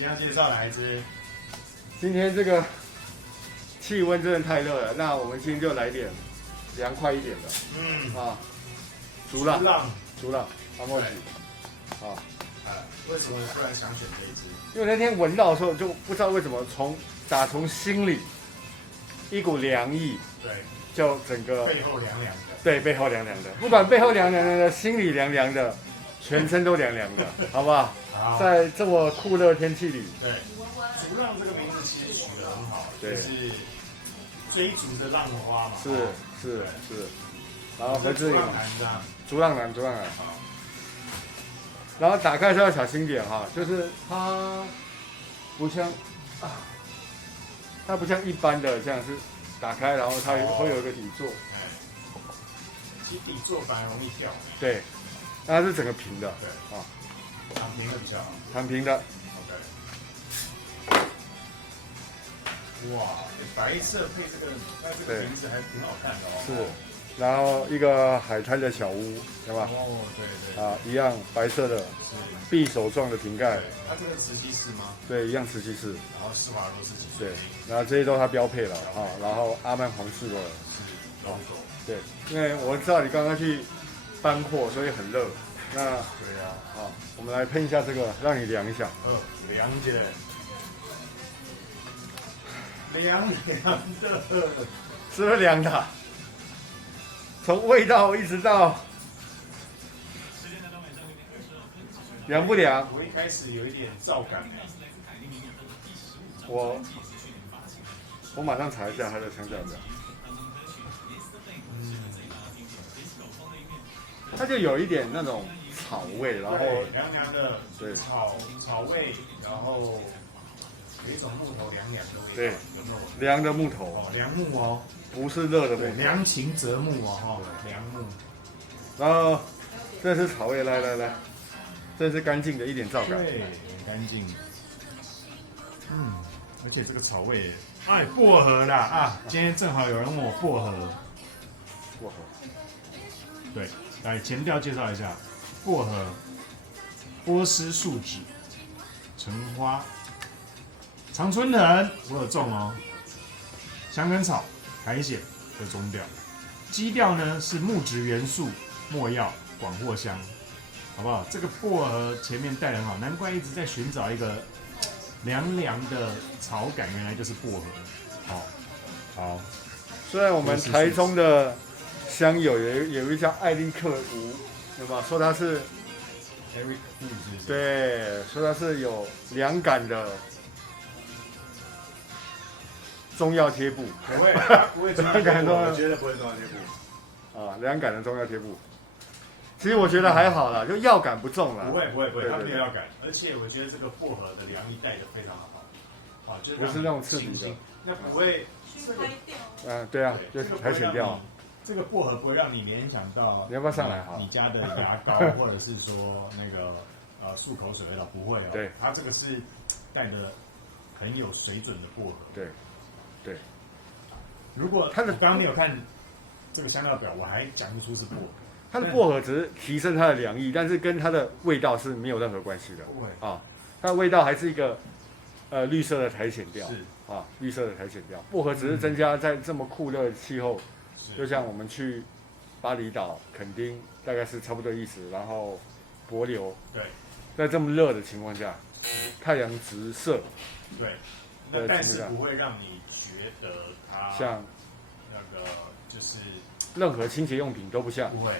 今天要介绍哪一支？今天这个气温真的太热了，那我们今天就来点凉快一点的。竹浪，阿莫吉。为什么突然想选这一支？因为那天闻到的时候就不知道为什么打从心里一股凉意，对，就整个背后凉凉的。对，背后凉凉的，不管背后凉凉的，心里凉凉的，全身都凉凉的，好不好？在这么酷热天气里，对，竹浪这个名字其实取得很好，对，就是追逐的浪花嘛。是，然后和这个竹浪男。然后打开的时候要小心点哈，就是它不像一般的这样是打开，然后它会有一个底座。其实底座反而容易掉。对，它是整个平的。对躺平的比较好。躺平的。OK。哇，白色配这个，那这个名字还挺好看的哦。是，然后一个海滩的小屋，对吧？哦，对。一样白色的，匕首状的瓶盖。它这个磁吸式吗？对，一样磁吸式。然后施华洛世奇。对，然后这些都它标配了然后阿曼皇室的 logo。对，因为我知道你刚刚去搬货，所以很热。那对啊，我们来喷一下这个，让你凉一下。凉姐，凉的，是不是凉的？从味道一直到凉不凉？我一开始有一点燥感。我马上查一下它的成交表。它就有一点那种草味，然后凉凉的，对，草味，然后有一种木头凉凉的味道。对，有没有？凉的木头。凉木哦，不是热的木头。良禽择木哦，凉木。然后这是草味，来，这是干净的，一点皂感。对，很干净。而且这个草味，薄荷啦今天正好有人问我薄荷。对，来前调介绍一下，薄荷、波斯树脂、橙花、常春藤，我有种哦，香根草、苔藓的中调，基调呢是木质元素、没药、广藿香，好不好？这个薄荷前面带得很好，难怪一直在寻找一个凉凉的草感，原来就是薄荷。好，虽然我们台中的乡友有一家艾利克吴，对吧？说它是 Eric 对，说它是有凉感的中药贴布。不会中药贴布，我觉得不会中药贴布。凉感的中药贴布。其实我觉得还好啦，就药感不重啦。不会，它没有药感，而且我觉得这个薄荷的凉意带的非常好，就是不是那种刺鼻的，那不会。对啊，就是苔藓调。这个薄荷不会让你联想到你要不要上来你家的牙膏，或者是说那个漱口水味道，不会哦。对，它这个是带的很有水准的薄荷。对。如果刚刚没有看这个香料表，我还讲不出是薄荷。它的薄荷只是提升它的凉意，但是跟它的味道是没有任何关系的。它的味道还是一个绿色的苔藓调。绿色的苔藓调。薄荷只是增加在这么酷热的气候。就像我们去巴厘岛、垦丁，大概是差不多意思。然后帛琉，对，在这么热的情况下，太阳直射，对，但是不会让你觉得它像那个就是任何清洁用品都不像，不会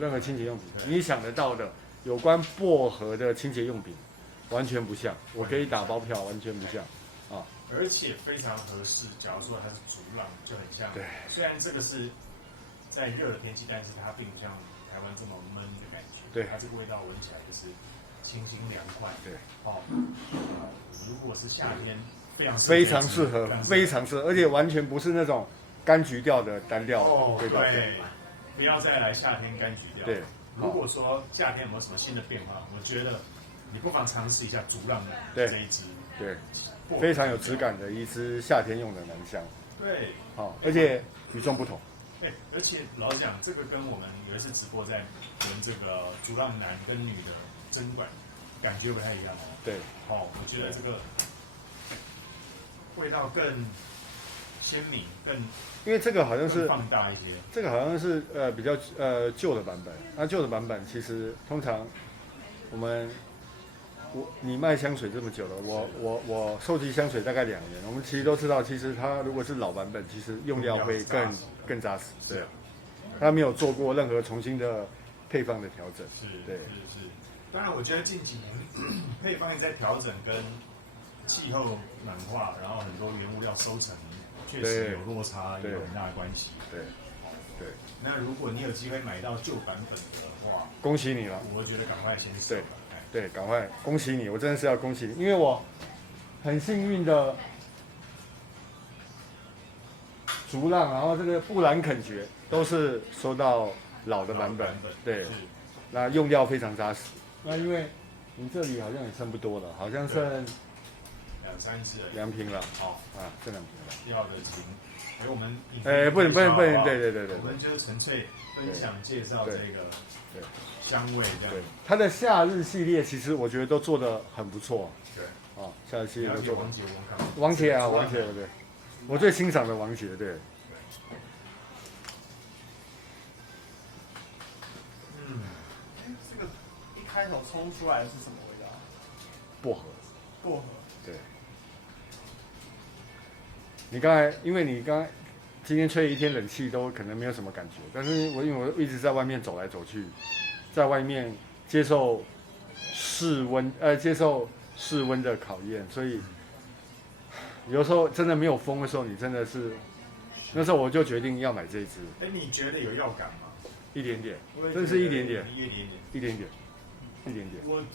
任何清洁用品，你想得到的有关薄荷的清洁用品，完全不像，我可以打包票，完全不像。而且非常合适。假如说它是竹浪，就很像。对，虽然这个是在热的天气，但是它并不像台湾这么闷的感觉。对，它这个味道闻起来就是清新凉快。对，如果是夏天，非常适合，而且完全不是那种柑橘调的单调味道。对，不要再来夏天柑橘调。对，如果说夏天有没有什么新的变化，我觉得你不妨尝试一下竹浪的这一支。对。非常有质感的一支夏天用的南香。对，而且与众不同。而且老实讲，这个跟我们有一次直播在闻这个竹浪男跟女的针管感觉不太一样。对，哦，我觉得这个味道更鲜明，因为这个好像是放大一些。这个好像是比较旧的版本。那旧的版本其实通常你卖香水这么久了，我收集香水大概2年，我们其实都知道，其实它如果是老版本，其实用料会更扎实。对，它没有做过任何重新的配方的调整。对。当然，我觉得近几年配方也在调整，跟气候暖化，然后很多原物料收成确实有落差，有很大的关系。对。那如果你有机会买到旧版本的话，恭喜你了！我觉得赶快先试。对，赶快恭喜你！我真的是要恭喜你，因为我很幸运的逐浪，然后这个布兰肯爵都是收到老的版本。对，那用料非常扎实。那因为你这里好像也剩不多了，好像剩2-3支了2瓶了。好啊，剩2瓶了。要的请给我们。不能，对。我们就是纯粹分享介绍这个香味这样。对，它的夏日系列其实我觉得都做得很不错。对。啊，夏日系列都做。王杰啊，王杰，对。我最欣赏的王杰，对。这个一开头冲出来的是什么味道？薄荷。对。因为你刚才今天吹一天冷气都可能没有什么感觉，但是因为我一直在外面走来走去，在外面接受室温的考验，所以有时候真的没有风的时候，你真的是那时候我就决定要买这一支。你觉得有药感吗？一点点，真是一点点。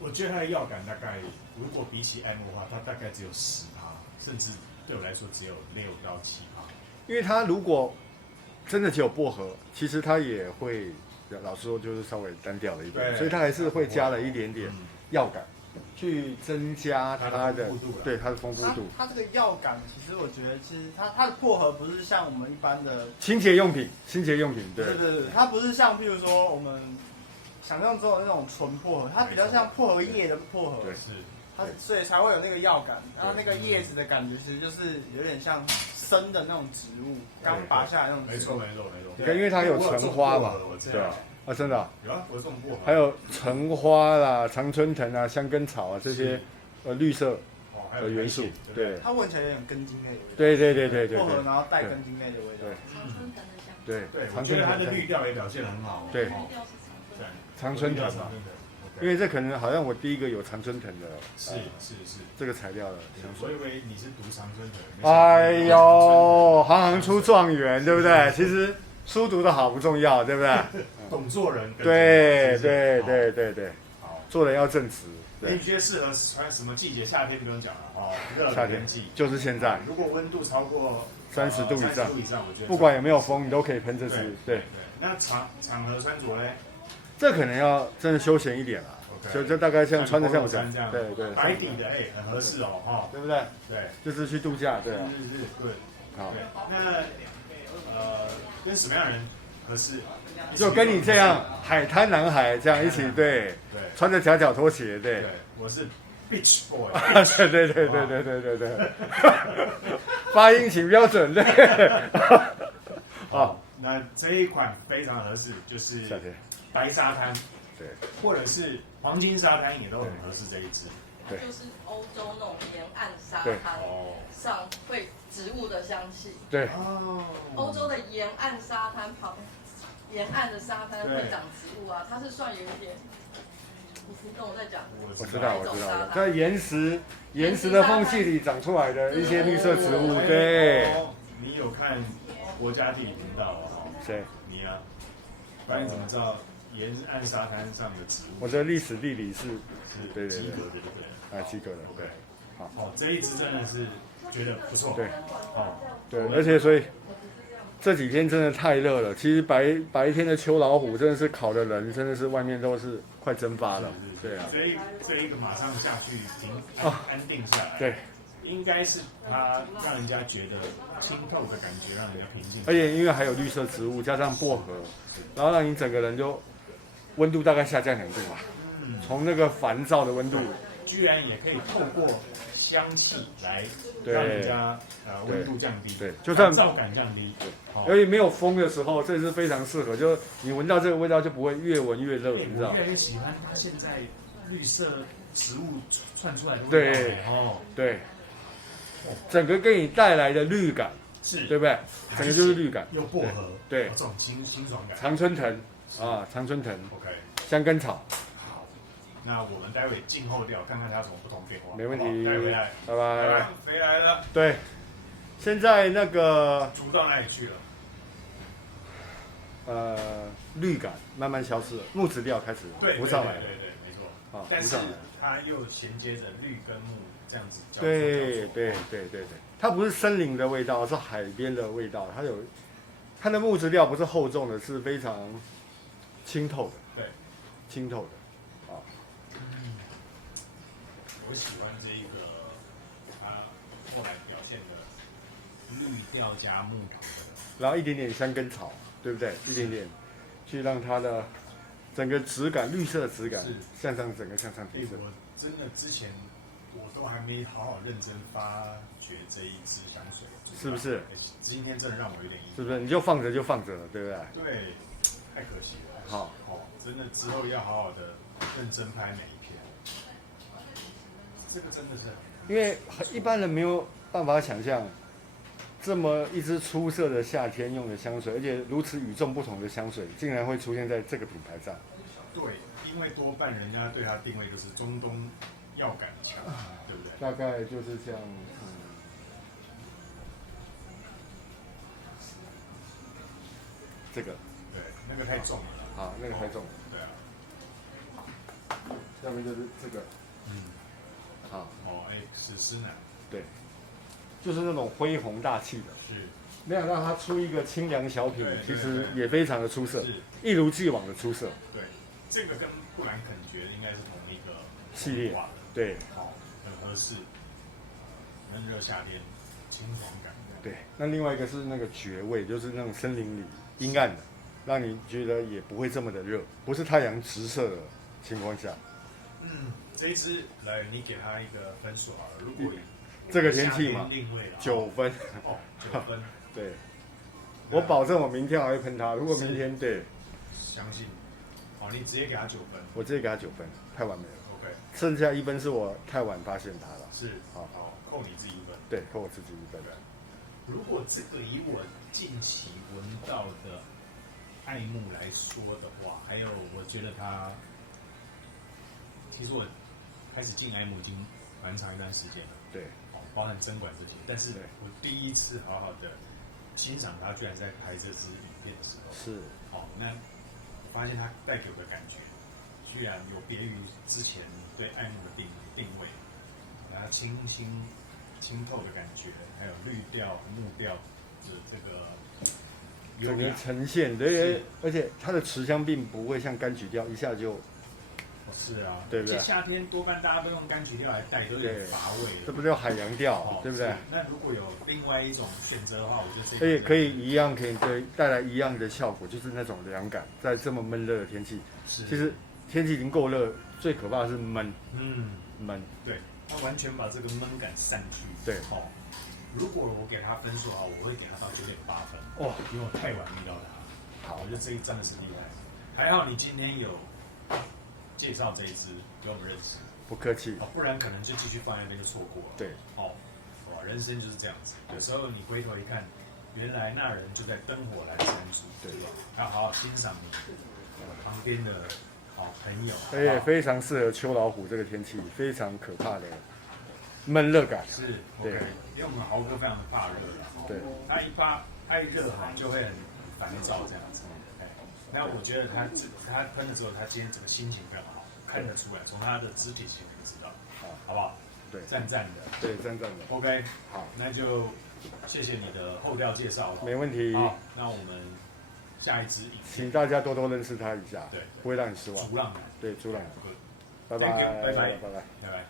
我觉得它的药感大概，如果比起 M 的话，它大概只有10%，甚至对我来说只有6到7%。因为它如果真的只有薄荷，其实它也会，老实说就是稍微单调了一点，所以它还是会加了一点点药感，去增加它的它的丰富度。它这个药感，其实我觉得其实它的薄荷不是像我们一般的清洁用品，对，它不是像譬如说我们想象中的那种纯薄荷，它比较像薄荷叶的薄荷。对，是。它所以才会有那个药感，然后那个叶子的感觉其实就是有点像生的那种植物，刚拔下来那种植物。没错。你看，因为它有橙花嘛，对啊，真的。有啊，我种过。还有橙花啦、常春藤啊、香根草啊这些绿色的元素，对。它闻起来有点根茎类的味道。对。薄荷然后带根茎类的味道。常春藤的香。对，我觉得它的绿调也表现得很好。对。常春藤嘛。因为这可能好像我第一个有常春藤的，是这个材料的。我以为你是读常春藤。哎呦，行出状元，对不对？其实书读得好不重要，对不对？懂做人。对。好，做人要正直。你觉得适合穿什么季节？夏天不用讲了热的天气就是现在。如果温度超过30度以上，我觉得不管有没有风，你都可以喷这支。对。那场合穿着嘞？这可能要真的休闲一点了，就大概像穿的像我这样，对，白底的很合适对不对？对，就是去度假，对啊，是，对。好，那跟什么样的人合适？就跟你这样海滩男孩这样一起，对，穿着夹脚拖鞋，对，我是 beach boy， 对，发音请标准，对。好，那这一款非常合适，就是夏天。白沙滩，对，或者是黄金沙滩也都很合适这一支。对，就是欧洲那种沿岸沙滩上会植物的香气。对，欧洲的沿岸沙滩沿岸的沙滩会长植物啊，它是算有一点。你懂我在讲？我知道，在岩石的缝隙里长出来的一些绿色植物，对。你有看国家地理频道谁？你啊？不然你怎么知道？沿岸沙滩上的植物，我的历史地理是对及格的，对，及格的，对，好，这一支真的是觉得不错，对，而且所以这几天真的太热了，其实白天的秋老虎真的是烤的人真的是外面都是快蒸发了，对啊，这一个马上下去安定下来，对，应该是它让人家觉得清透的感觉，让人家平静，而且因为还有绿色植物加上薄荷，然后让你整个人就。温度大概下降2度吧，从那个烦躁的温度，居然也可以透过香气来对让人家温度降低，对就算燥感降低。尤其没有风的时候，这是非常适合，就是你闻到这个味道就不会越闻越热，你知道我越来越喜欢它现在绿色植物窜出来的味道。对哦，对，整个给你带来的绿感，是，对不对？整个就是绿感，又薄荷，对这种清爽感。常春藤啊，常春藤， OK，香根草，好，那我们待会静候调，看看它有什么不同变化。没问题好不好待会回来，拜拜。回来了，对，现在那个煮到哪里去了？绿感慢慢消失了，木质调开始对，浮上来了，对，没错。啊，但是浮上来了。它又衔接着绿跟木这样子交错。对，它不是森林的味道，是海边的味道。它的木质调不是厚重的，是非常清透的。对，清透的。啊，我喜欢这一个它后来表现的绿调加木头的。然后一点点香根草，对不对？一点点，去让它的整个质感，绿色的质感向上提升。我真的之前我都还没好好认真发掘这一支香水，是不是？今天真的让我有点意思，是不是？你就放着就放着了，对不对？对，太可惜了。好，真的之后要好好的认真拍每一篇。这个真的是，因为一般人没有办法想象，这么一支出色的夏天用的香水，而且如此与众不同的香水，竟然会出现在这个品牌上。对，因为多半人家对它定位就是中东药感强，对不对？大概就是像，这个，对，那个太重了。好，那个太重了。对啊。下面就是这个，好，史诗奶，对，就是那种恢宏大气的。是。没想到它出一个清凉小品，对其实也非常的出色，是一如既往的出色。对，这个跟布兰肯爵应该是同一个系列文化的，对，好，很合适。闷热夏天，清爽感。对，那另外一个是那个绝味，就是那种森林里阴暗的，让你觉得也不会这么的热，不是太阳直射的情况下。这一支来，你给他一个分数好了。如果这个天气嘛，9分。哦，9分。对，我保证我明天还会喷它。如果明天对，相信。好，你直接给他9分。我直接给他9分，太完美了。 OK。剩下1分是我太晚发现它了。是。好，扣你自己1分。对，扣我自己1分。如果这个以我近期闻到的爱慕来说的话，还有我觉得它，其实我开始进爱慕已经蛮长一段时间了。对。包含针管这些，但是我第一次好好的欣赏它，居然在拍这支影片的时候，是，那我发现它带给我的感觉，居然有别于之前对爱慕的定位，然后清透的感觉，还有绿调、木调的这个整个呈现，对，而且它的持香并不会像柑橘调一下就。是啊，对不对？夏天多半大家都用柑橘调来带，都有点乏味。这不叫海洋调，对不对？那如果有另外一种选择的话，我觉得而且可以一样，可以带来一样的效果，就是那种凉感，在这么闷热的天气。其实天气已经够热，最可怕的是闷。闷。对，它完全把这个闷感散去。对。如果我给它分数的话，我会给它到9.8分。哇，因为我太晚遇到它。好，我觉得这一真的是厉害。还好你今天有介绍这一支给我们认识，不客气，不然可能就继续放在那边就错过了。对，人生就是这样子，有时候你回头一看，原来那人就在灯火阑珊处，对吧？要好好欣赏你旁边的好朋友，而且非常适合秋老虎这个天气，非常可怕的闷热感。是，对，因为我们豪哥非常的怕热，对，他一怕热就会很烦躁这样子。那我觉得他喷的时候，他今天整个心情非常好，看得出来，从他的肢体型可以知道，好不好？对，赞的，对，赞的。OK， 好，那就谢谢你的后调介绍，没问题。好，那我们下一支，请大家多多认识他一下，对，不会让你失望。竹浪男，对，竹浪男，拜拜，拜拜，拜拜，拜拜。